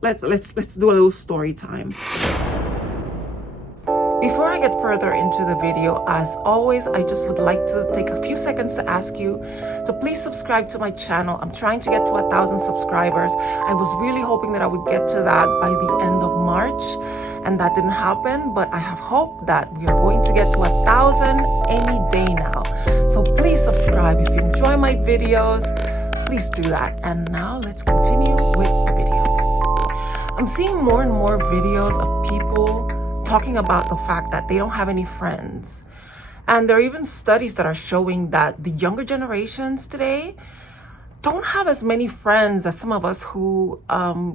let's do a little story time. Before I get further into the video, as always, I just would like to take a few seconds to ask you to please subscribe to my channel. I'm trying to get to 1,000 subscribers. I was really hoping that I would get to that by the end of March, and that didn't happen, but I have hope that we are going to get to 1,000 any day now. So please subscribe. If you enjoy my videos, please do that. And now let's continue with the video. I'm seeing more and more videos of people talking about the fact that they don't have any friends. And there are even studies that are showing that the younger generations today don't have as many friends as some of us who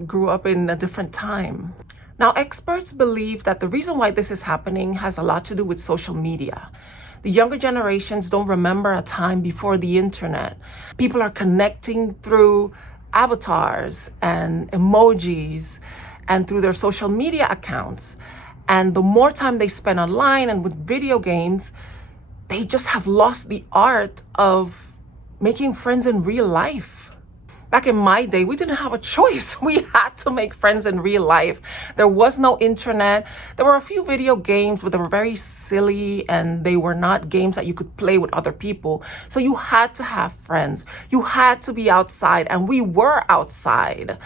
grew up in a different time. Now, experts believe that the reason why this is happening has a lot to do with social media. The younger generations don't remember a time before the internet. People are connecting through avatars and emojis and through their social media accounts. And the more time they spend online and with video games, they just have lost the art of making friends in real life. Back in my day, we didn't have a choice. We had to make friends in real life. There was no internet. There were a few video games, but they were very silly and they were not games that you could play with other people. So you had to have friends. You had to be outside, and we were outside.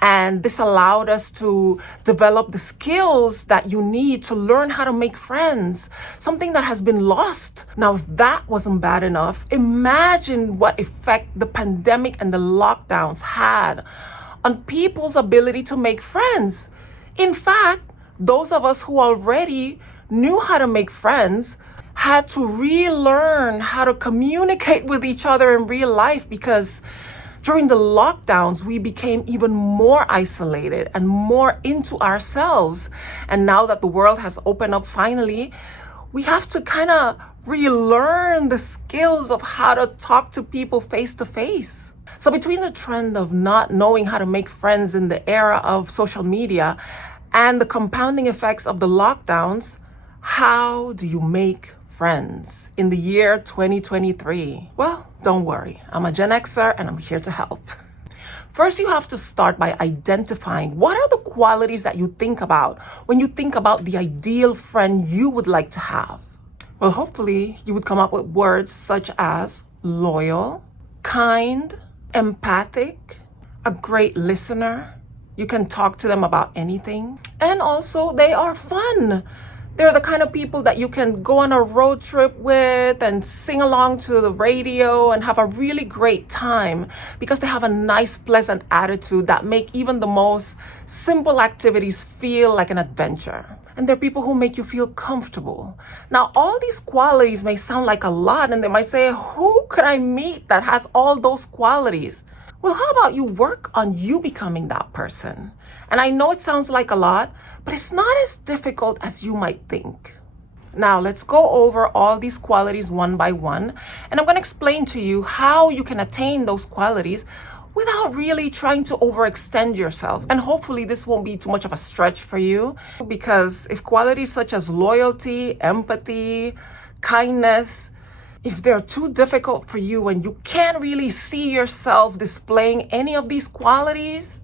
And this allowed us to develop the skills that you need to learn how to make friends, something that has been lost. Now, if that wasn't bad enough, imagine what effect the pandemic and the lockdowns had on people's ability to make friends. In fact, those of us who already knew how to make friends had to relearn how to communicate with each other in real life, because during the lockdowns, we became even more isolated and more into ourselves. And now that the world has opened up finally, we have to kind of relearn the skills of how to talk to people face to face. So between the trend of not knowing how to make friends in the era of social media and the compounding effects of the lockdowns, how do you make friends in the year 2023? Well, don't worry. I'm a Gen Xer and I'm here to help. First, you have to start by identifying what are the qualities that you think about when you think about the ideal friend you would like to have. Well, hopefully you would come up with words such as loyal, kind, empathic, a great listener. You can talk to them about anything. And also, they are fun. They're the kind of people that you can go on a road trip with and sing along to the radio and have a really great time, because they have a nice, pleasant attitude that make even the most simple activities feel like an adventure. And they're people who make you feel comfortable. Now, all these qualities may sound like a lot, and they might say, who could I meet that has all those qualities? Well, how about you work on you becoming that person? And I know it sounds like a lot, but it's not as difficult as you might think. Now, let's go over all these qualities one by one, and I'm going to explain to you how you can attain those qualities without really trying to overextend yourself. And hopefully this won't be too much of a stretch for you, because if qualities such as loyalty, empathy, kindness, if they're too difficult for you and you can't really see yourself displaying any of these qualities,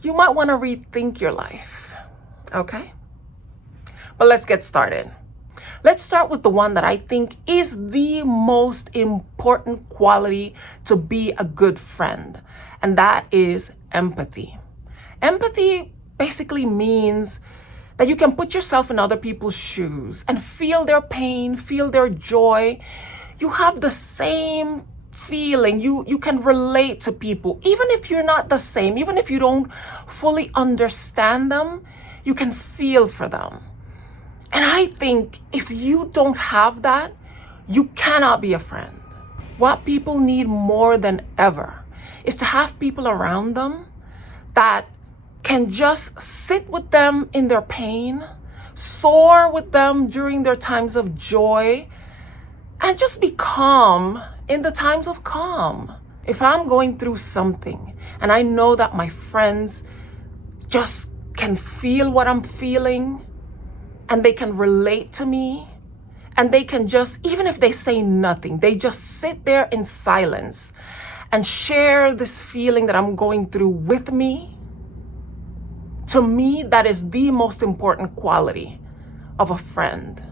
you might want to rethink your life, okay? But let's get started. Let's start with the one that I think is the most important quality to be a good friend, and that is empathy. Empathy basically means that you can put yourself in other people's shoes and feel their pain, feel their joy. You have the same feeling. You can relate to people, even if you're not the same, even if you don't fully understand them, you can feel for them. And I think if you don't have that, you cannot be a friend. What people need more than ever is to have people around them that can just sit with them in their pain, soar with them during their times of joy, and just be calm in the times of calm. If I'm going through something and I know that my friends just can feel what I'm feeling and they can relate to me And they can just, even if they say nothing, they just sit there in silence and share this feeling that I'm going through with me. To me, that is the most important quality of a friend.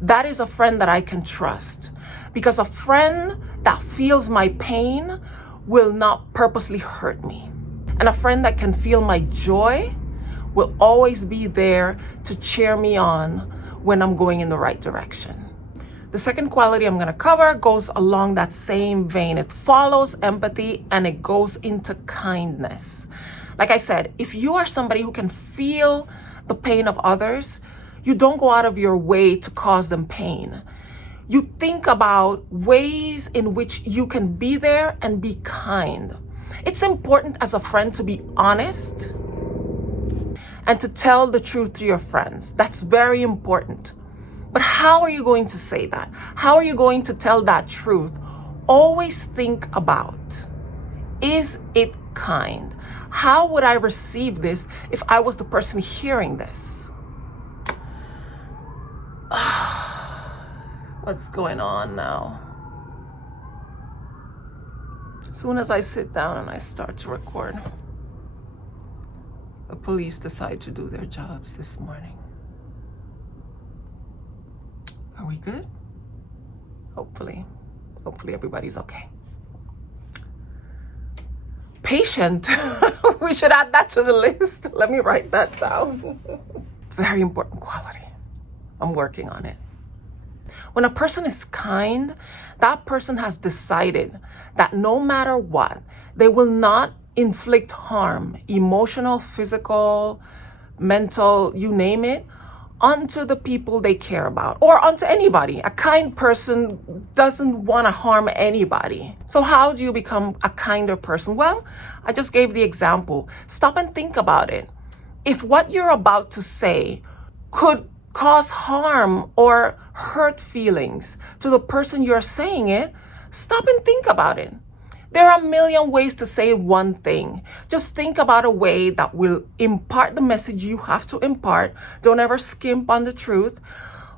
That is a friend that I can trust, because a friend that feels my pain will not purposely hurt me. And a friend that can feel my joy will always be there to cheer me on when I'm going in the right direction. The second quality I'm going to cover goes along that same vein. It follows empathy and it goes into kindness. Like I said, if you are somebody who can feel the pain of others, you don't go out of your way to cause them pain. You think about ways in which you can be there and be kind. It's important as a friend to be honest and to tell the truth to your friends. That's very important. But how are you going to say that? How are you going to tell that truth? Always think about, is it kind? How would I receive this if I was the person hearing this? What's going on now? As soon as I sit down and I start to record, the police decide to do their jobs this morning. Are we good? Hopefully everybody's okay. Patient. We should add that to the list. Let me write that down. Very important quality. I'm working on it. When a person is kind, that person has decided that no matter what, they will not inflict harm, emotional, physical, mental, you name it, onto the people they care about or onto anybody. A kind person doesn't want to harm anybody. So how do you become a kinder person? Well, I just gave the example. Stop and think about it. If what you're about to say could cause harm or hurt feelings to the person you're saying it, stop and think about it. There are a million ways to say one thing. Just think about a way that will impart the message you have to impart. Don't ever skimp on the truth,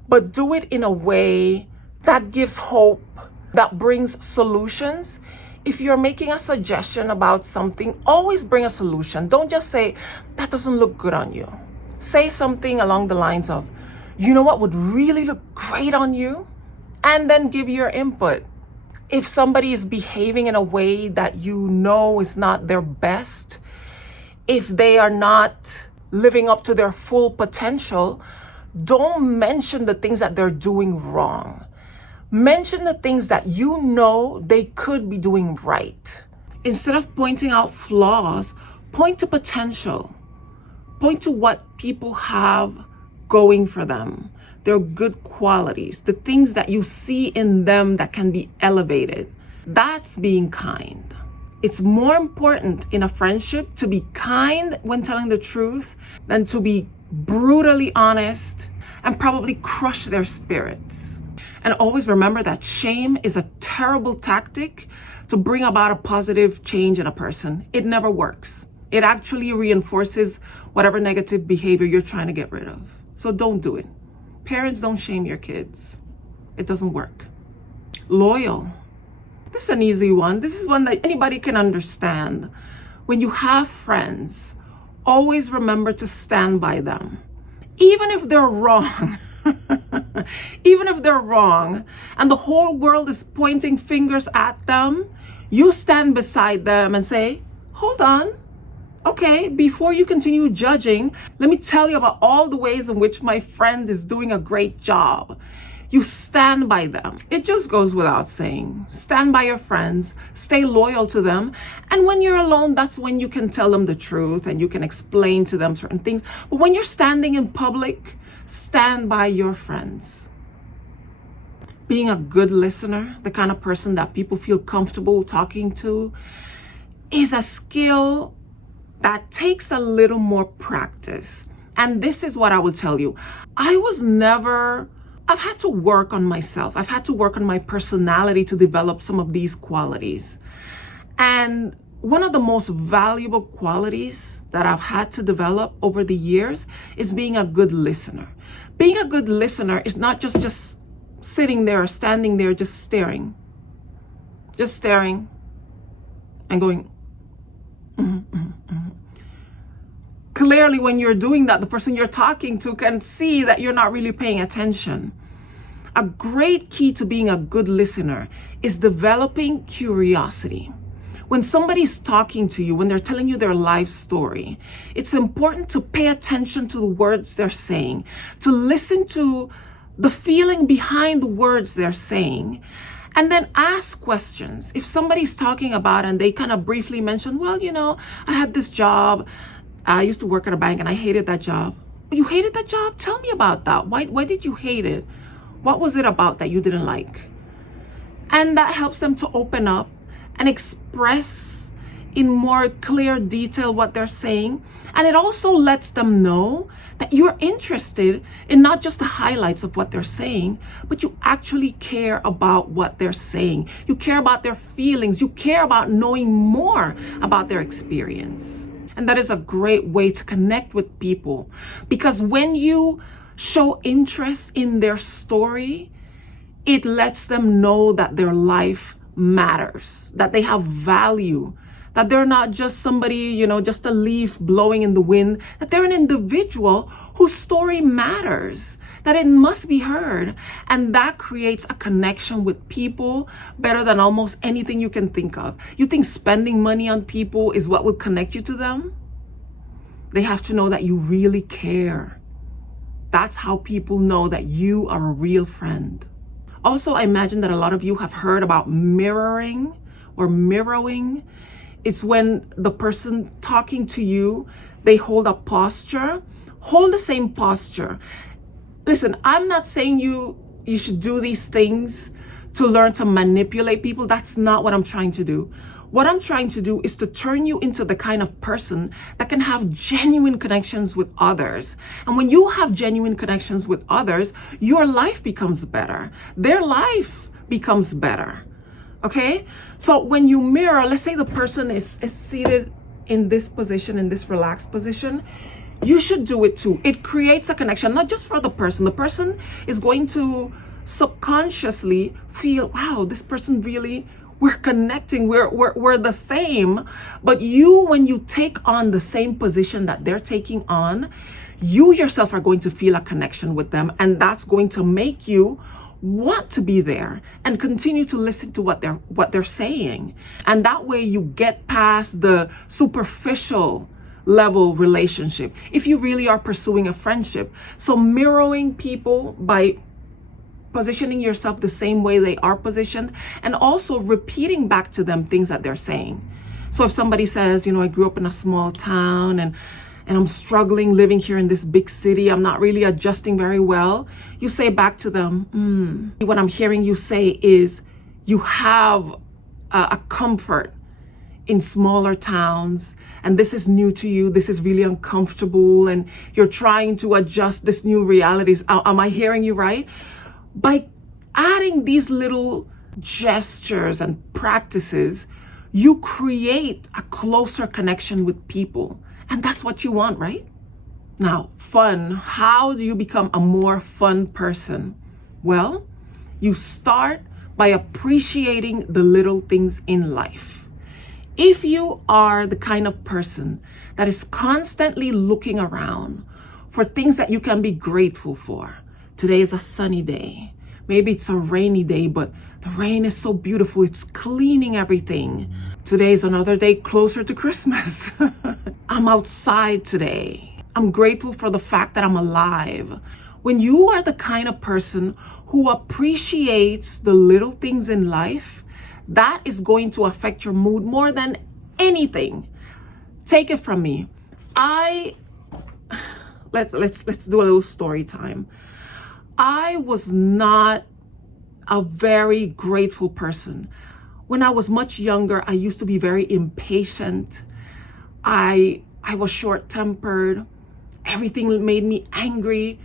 but do it in a way that gives hope, that brings solutions. If you're making a suggestion about something, always bring a solution. Don't just say, that doesn't look good on you. Say something along the lines of, you know what would really look great on you? And then give your input. If somebody is behaving in a way that you know is not their best, if they are not living up to their full potential, don't mention the things that they're doing wrong. Mention the things that you know they could be doing right. Instead of pointing out flaws, point to potential. Point to what people have going for them. Their good qualities, the things that you see in them that can be elevated. That's being kind. It's more important in a friendship to be kind when telling the truth than to be brutally honest and probably crush their spirits. And always remember that shame is a terrible tactic to bring about a positive change in a person. It never works. It actually reinforces whatever negative behavior you're trying to get rid of. So don't do it. Parents, don't shame your kids. It doesn't work. Loyal. This is an easy one. This is one that anybody can understand. When you have friends, always remember to stand by them. Even if they're wrong. Even if they're wrong and the whole world is pointing fingers at them, you stand beside them and say, hold on. Okay, before you continue judging, let me tell you about all the ways in which my friend is doing a great job. You stand by them. It just goes without saying. Stand by your friends, stay loyal to them. And when you're alone, that's when you can tell them the truth and you can explain to them certain things. But when you're standing in public, stand by your friends. Being a good listener, the kind of person that people feel comfortable talking to, is a skill that takes a little more practice. And this is what I will tell you. I've had to work on myself. I've had to work on my personality to develop some of these qualities. And one of the most valuable qualities that I've had to develop over the years is being a good listener. Being a good listener is not just sitting there, standing there, just staring and going, Clearly, when you're doing that, the person you're talking to can see that you're not really paying attention. A great key to being a good listener is developing curiosity. When somebody's talking to you, when they're telling you their life story, it's important to pay attention to the words they're saying, to listen to the feeling behind the words they're saying, and then ask questions. If somebody's talking about and they kind of briefly mention, well, I had this job. I used to work at a bank and I hated that job. You hated that job? Tell me about that. Why did you hate it? What was it about that you didn't like? And that helps them to open up and express in more clear detail what they're saying. And it also lets them know that you're interested in not just the highlights of what they're saying, but you actually care about what they're saying. You care about their feelings. You care about knowing more about their experience. And that is a great way to connect with people, because when you show interest in their story, it lets them know that their life matters, that they have value, that they're not just somebody, just a leaf blowing in the wind, that they're an individual whose story matters, that it must be heard. And that creates a connection with people better than almost anything you can think of. You think spending money on people is what will connect you to them? They have to know that you really care. That's how people know that you are a real friend. Also, I imagine that a lot of you have heard about mirroring or mirroring. It's when the person talking to you, they hold a posture. Hold the same posture. Listen, I'm not saying you should do these things to learn to manipulate people. That's not what I'm trying to do. What I'm trying to do is to turn you into the kind of person that can have genuine connections with others. And when you have genuine connections with others, your life becomes better. Their life becomes better. Okay? So when you mirror, let's say the person is seated in this position, in this relaxed position, you should do it too. It creates a connection, not just for the person. The person is going to subconsciously feel, wow, this person really, we're connecting, we're the same. But you, when you take on the same position that they're taking on, you yourself are going to feel a connection with them. And that's going to make you want to be there and continue to listen to what they're saying. And that way you get past the superficial level relationship if you really are pursuing a friendship. So mirroring people by positioning yourself the same way they are positioned, and also repeating back to them things that they're saying. So if somebody says, I grew up in a small town and I'm struggling living here in this big city, I'm not really adjusting very well, you say back to them, what I'm hearing you say is you have a comfort in smaller towns, and this is new to you, this is really uncomfortable, and you're trying to adjust this new realities. Am I hearing you right? By adding these little gestures and practices, you create a closer connection with people. And that's what you want, right? Now, fun. How do you become a more fun person? Well, you start by appreciating the little things in life. If you are the kind of person that is constantly looking around for things that you can be grateful for, today is a sunny day. Maybe it's a rainy day, but the rain is so beautiful. It's cleaning everything. Today is another day closer to Christmas. I'm outside today. I'm grateful for the fact that I'm alive. When you are the kind of person who appreciates the little things in life, that is going to affect your mood more than anything. Take it from me. Let's do a little story time. I was not a very grateful person. When I was much younger, I used to be very impatient. I was short-tempered. Everything made me angry.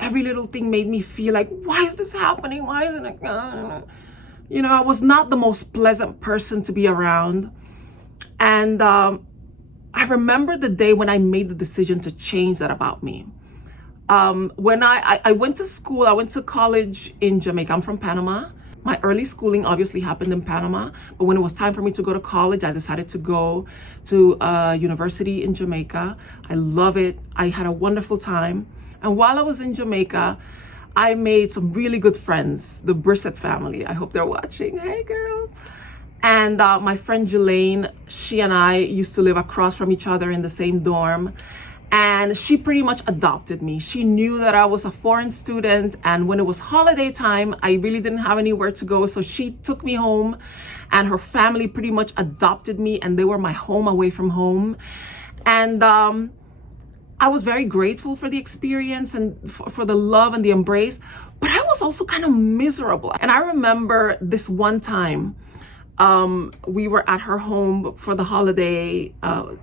Every little thing made me feel like, why is this happening? Why isn't it? I was not the most pleasant person to be around. And I remember the day when I made the decision to change that about me. When I went to school, I went to college in Jamaica. I'm from Panama. My early schooling obviously happened in Panama, but when it was time for me to go to college, I decided to go to a university in Jamaica. I love it. I had a wonderful time. And while I was in Jamaica, I made some really good friends, the Brissett family. I hope they're watching. Hey, girl. And my friend Jelaine, she and I used to live across from each other in the same dorm. And she pretty much adopted me. She knew that I was a foreign student, and when it was holiday time, I really didn't have anywhere to go. So she took me home, and her family pretty much adopted me, and they were my home away from home. And I was very grateful for the experience and for the love and the embrace, but I was also kind of miserable. And I remember this one time, we were at her home for the holiday.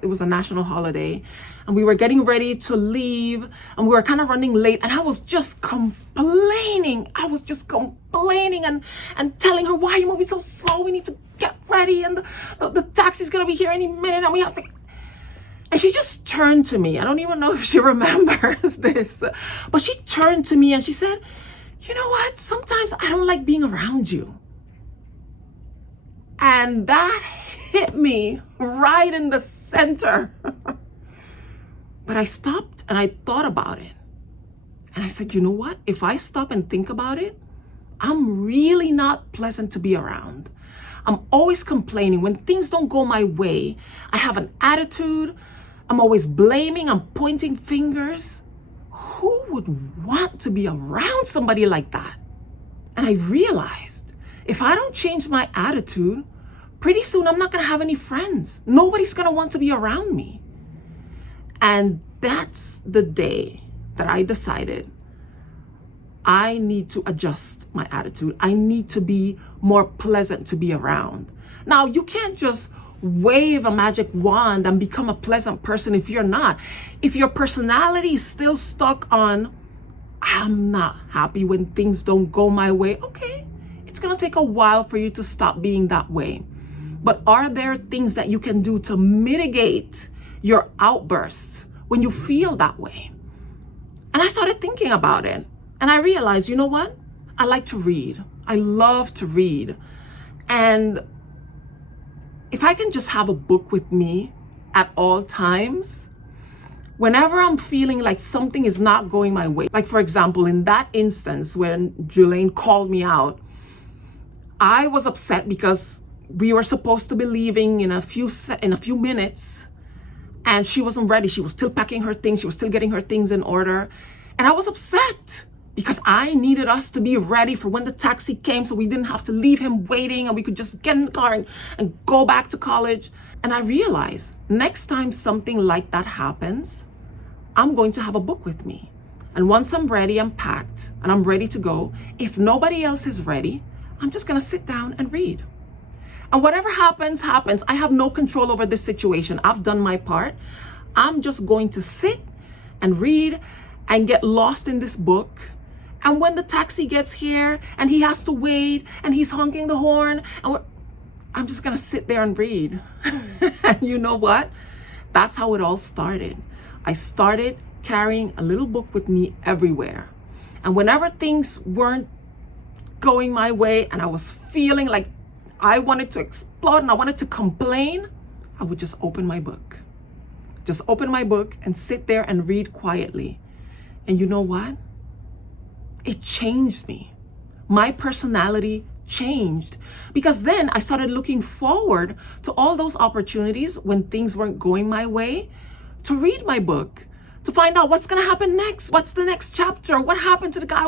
It was a national holiday, and we were getting ready to leave, and we were kind of running late, and I was just complaining. And telling her, why are you moving so slow? We need to get ready, and the taxi's gonna be here any minute, and we have to. And she just turned to me. I don't even know if she remembers this, but she turned to me and she said, you know what? Sometimes I don't like being around you. And that hit me right in the center. But I stopped and I thought about it. And I said, you know what? If I stop and think about it, I'm really not pleasant to be around. I'm always complaining. When things don't go my way, I have an attitude. I'm always blaming. I'm pointing fingers. Who would want to be around somebody like that? And I realized if I don't change my attitude, pretty soon I'm not going to have any friends. Nobody's going to want to be around me. And that's the day that I decided I need to adjust my attitude. I need to be more pleasant to be around. Now, you can't just wave a magic wand and become a pleasant person if you're not. If your personality is still stuck on, I'm not happy when things don't go my way, okay, it's going to take a while for you to stop being that way. But are there things that you can do to mitigate your outbursts when you feel that way? And I started thinking about it. And I realized, you know what? I like to read. I love to read. And if I can just have a book with me at all times, whenever I'm feeling like something is not going my way, like for example, in that instance when Jelaine called me out, I was upset because we were supposed to be leaving in a few minutes, and she wasn't ready. She was still packing her things. She was still getting her things in order. And I was upset because I needed us to be ready for when the taxi came so we didn't have to leave him waiting and we could just get in the car and go back to college. And I realized next time something like that happens, I'm going to have a book with me. And once I'm ready, I'm packed and I'm ready to go. If nobody else is ready, I'm just going to sit down and read. And whatever happens, happens. I have no control over this situation. I've done my part. I'm just going to sit and read and get lost in this book. And when the taxi gets here and he has to wait and he's honking the horn, and I'm just going to sit there and read. And you know what? That's how it all started. I started carrying a little book with me everywhere. And whenever things weren't going my way and I was feeling like I wanted to explode and I wanted to complain, I would just open my book. Just open my book and sit there and read quietly. And you know what? It changed me. My personality changed because then I started looking forward to all those opportunities when things weren't going my way to read my book, to find out what's going to happen next. What's the next chapter? What happened to the guy?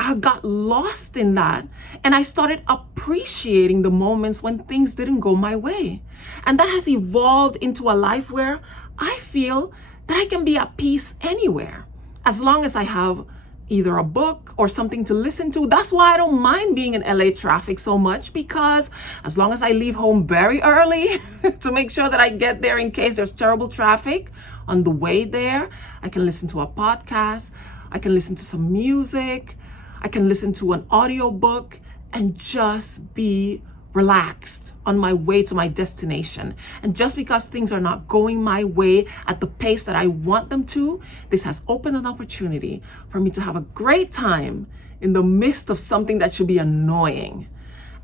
I got lost in that, and I started appreciating the moments when things didn't go my way. And that has evolved into a life where I feel that I can be at peace anywhere as long as I have either a book or something to listen to. That's why I don't mind being in LA traffic so much, because as long as I leave home very early to make sure that I get there in case there's terrible traffic on the way there, I can listen to a podcast, I can listen to some music, I can listen to an audio book and just be relaxed on my way to my destination. And just because things are not going my way at the pace that I want them to, this has opened an opportunity for me to have a great time in the midst of something that should be annoying.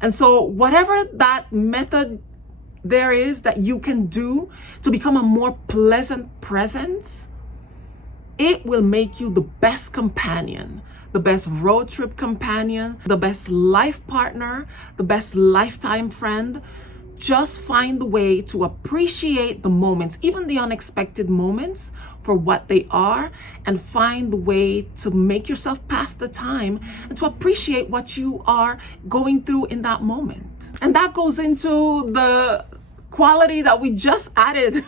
And so whatever that method there is that you can do to become a more pleasant presence, it will make you the best companion, the best road trip companion, the best life partner, the best lifetime friend. Just find the way to appreciate the moments, even the unexpected moments, for what they are, and find the way to make yourself pass the time and to appreciate what you are going through in that moment. And that goes into the quality that we just added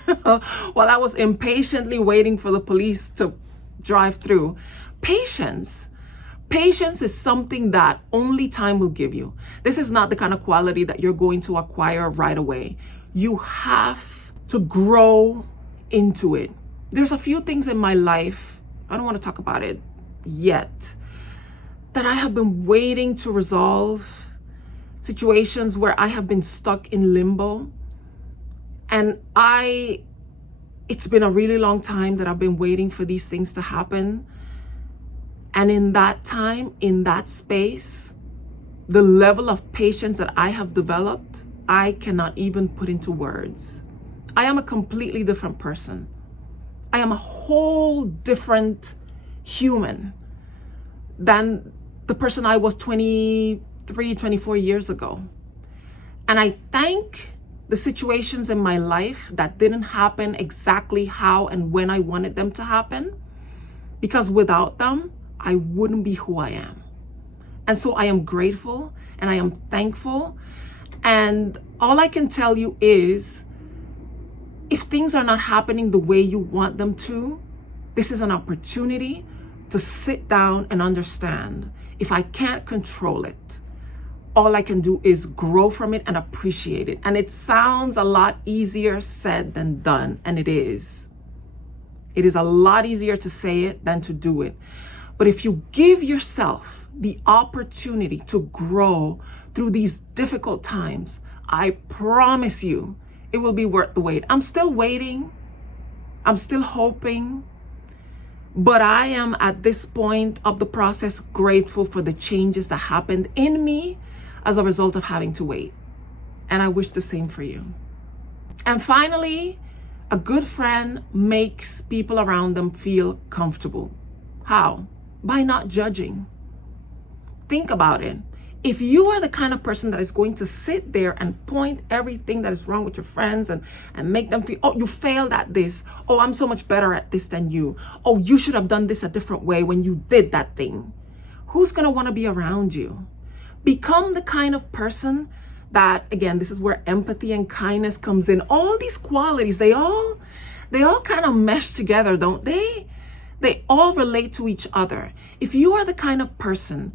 while I was impatiently waiting for the police to drive through. Patience. Patience is something that only time will give you. This is not the kind of quality that you're going to acquire right away. You have to grow into it. There's a few things in my life, I don't want to talk about it yet, that I have been waiting to resolve. Situations where I have been stuck in limbo. And it's been a really long time that I've been waiting for these things to happen. And in that time, in that space, the level of patience that I have developed, I cannot even put into words. I am a completely different person. I am a whole different human than the person I was 23, 24 years ago. And I thank the situations in my life that didn't happen exactly how and when I wanted them to happen, because without them, I wouldn't be who I am. And so I am grateful and I am thankful. And all I can tell you is, if things are not happening the way you want them to, this is an opportunity to sit down and understand, if I can't control it, all I can do is grow from it and appreciate it. And it sounds a lot easier said than done, and it is. It is a lot easier to say it than to do it. But if you give yourself the opportunity to grow through these difficult times, I promise you, it will be worth the wait. I'm still waiting. I'm still hoping. But I am at this point of the process grateful for the changes that happened in me as a result of having to wait. And I wish the same for you. And finally, a good friend makes people around them feel comfortable. How? By not judging. Think about it. If you are the kind of person that is going to sit there and point everything that is wrong with your friends and make them feel, oh, you failed at this. Oh, I'm so much better at this than you. Oh, you should have done this a different way when you did that thing. Who's going to want to be around you? Become the kind of person that, again, this is where empathy and kindness comes in. All these qualities, they all kind of mesh together, don't they? They all relate to each other. If you are the kind of person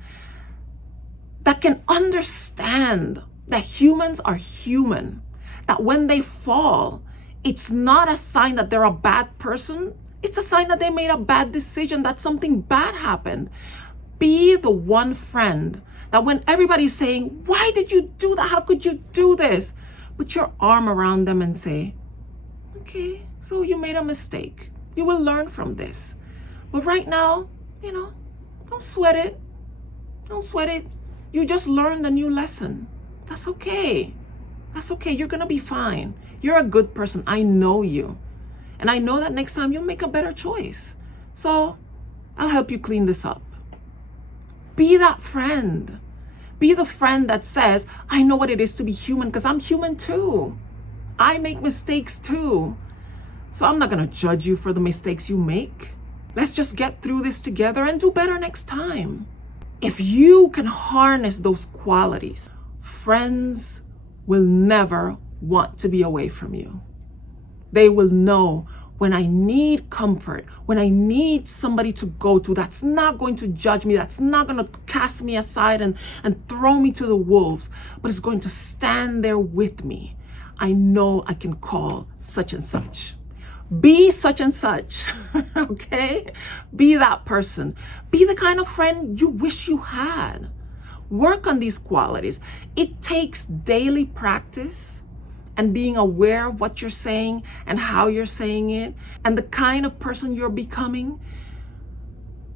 that can understand that humans are human, that when they fall, it's not a sign that they're a bad person. It's a sign that they made a bad decision, that something bad happened. Be the one friend that when everybody's saying, why did you do that? How could you do this? Put your arm around them and say, okay, so you made a mistake. You will learn from this. But right now, don't sweat it. Don't sweat it. You just learned a new lesson. That's okay. That's okay. You're going to be fine. You're a good person. I know you. And I know that next time you'll make a better choice. So I'll help you clean this up. Be that friend. Be the friend that says, I know what it is to be human because I'm human too. I make mistakes too. So I'm not going to judge you for the mistakes you make. Let's just get through this together and do better next time. If you can harness those qualities, friends will never want to be away from you. They will know when I need comfort, when I need somebody to go to that's not going to judge me, that's not going to cast me aside and throw me to the wolves, but is going to stand there with me. I know I can call such and such. Be such and such, okay? Be that person. Be the kind of friend you wish you had. Work on these qualities. It takes daily practice and being aware of what you're saying and how you're saying it and the kind of person you're becoming.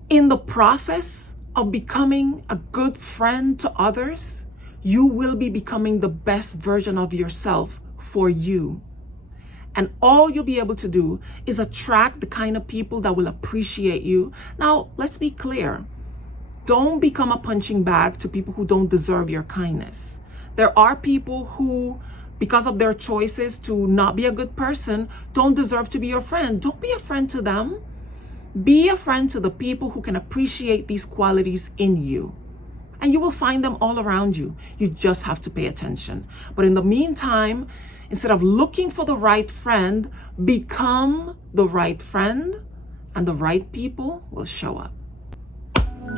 In the process of becoming a good friend to others, you will be becoming the best version of yourself for you. And all you'll be able to do is attract the kind of people that will appreciate you. Now, let's be clear. Don't become a punching bag to people who don't deserve your kindness. There are people who, because of their choices to not be a good person, don't deserve to be your friend. Don't be a friend to them. Be a friend to the people who can appreciate these qualities in you. And you will find them all around you. You just have to pay attention. But in the meantime, instead of looking for the right friend, become the right friend, and the right people will show up.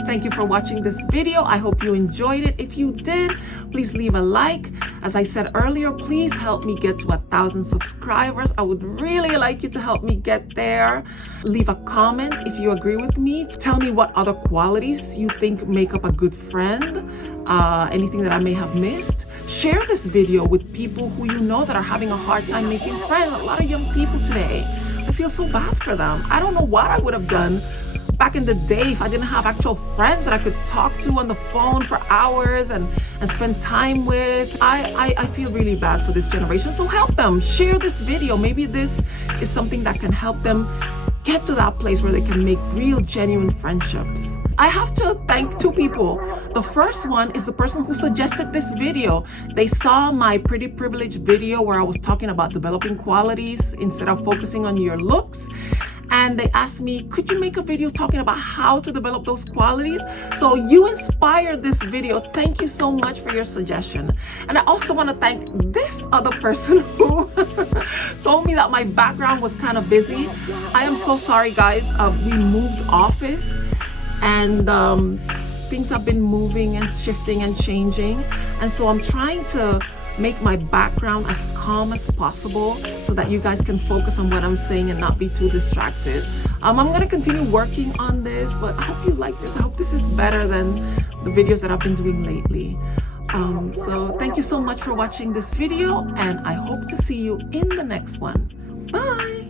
Thank you for watching this video. I hope you enjoyed it. If you did, please leave a like. As I said earlier, please help me get to 1,000 subscribers. I would really like you to help me get there. Leave a comment if you agree with me. Tell me what other qualities you think make up a good friend. Anything that I may have missed. Share this video with people who you know that are having a hard time making friends. A lot of young people today. I feel so bad for them. I don't know what I would have done back in the day if I didn't have actual friends that I could talk to on the phone for hours and spend time with. I feel really bad for this generation. So help them. Share this video. Maybe this is something that can help them get to that place where they can make real, genuine friendships. I have to thank two people. The first one is the person who suggested this video. They saw my Pretty Privileged video where I was talking about developing qualities instead of focusing on your looks. And they asked me, could you make a video talking about how to develop those qualities? So you inspired this video. Thank you so much for your suggestion. And I also want to thank this other person who told me that my background was kind of busy. I am so sorry, guys. We moved office and things have been moving and shifting and changing. And so I'm trying to make my background as calm as possible so that you guys can focus on what I'm saying and not be too distracted. I'm going to continue working on this, but I hope you like this. I hope this is better than the videos that I've been doing lately. So thank you so much for watching this video, and I hope to see you in the next one. Bye!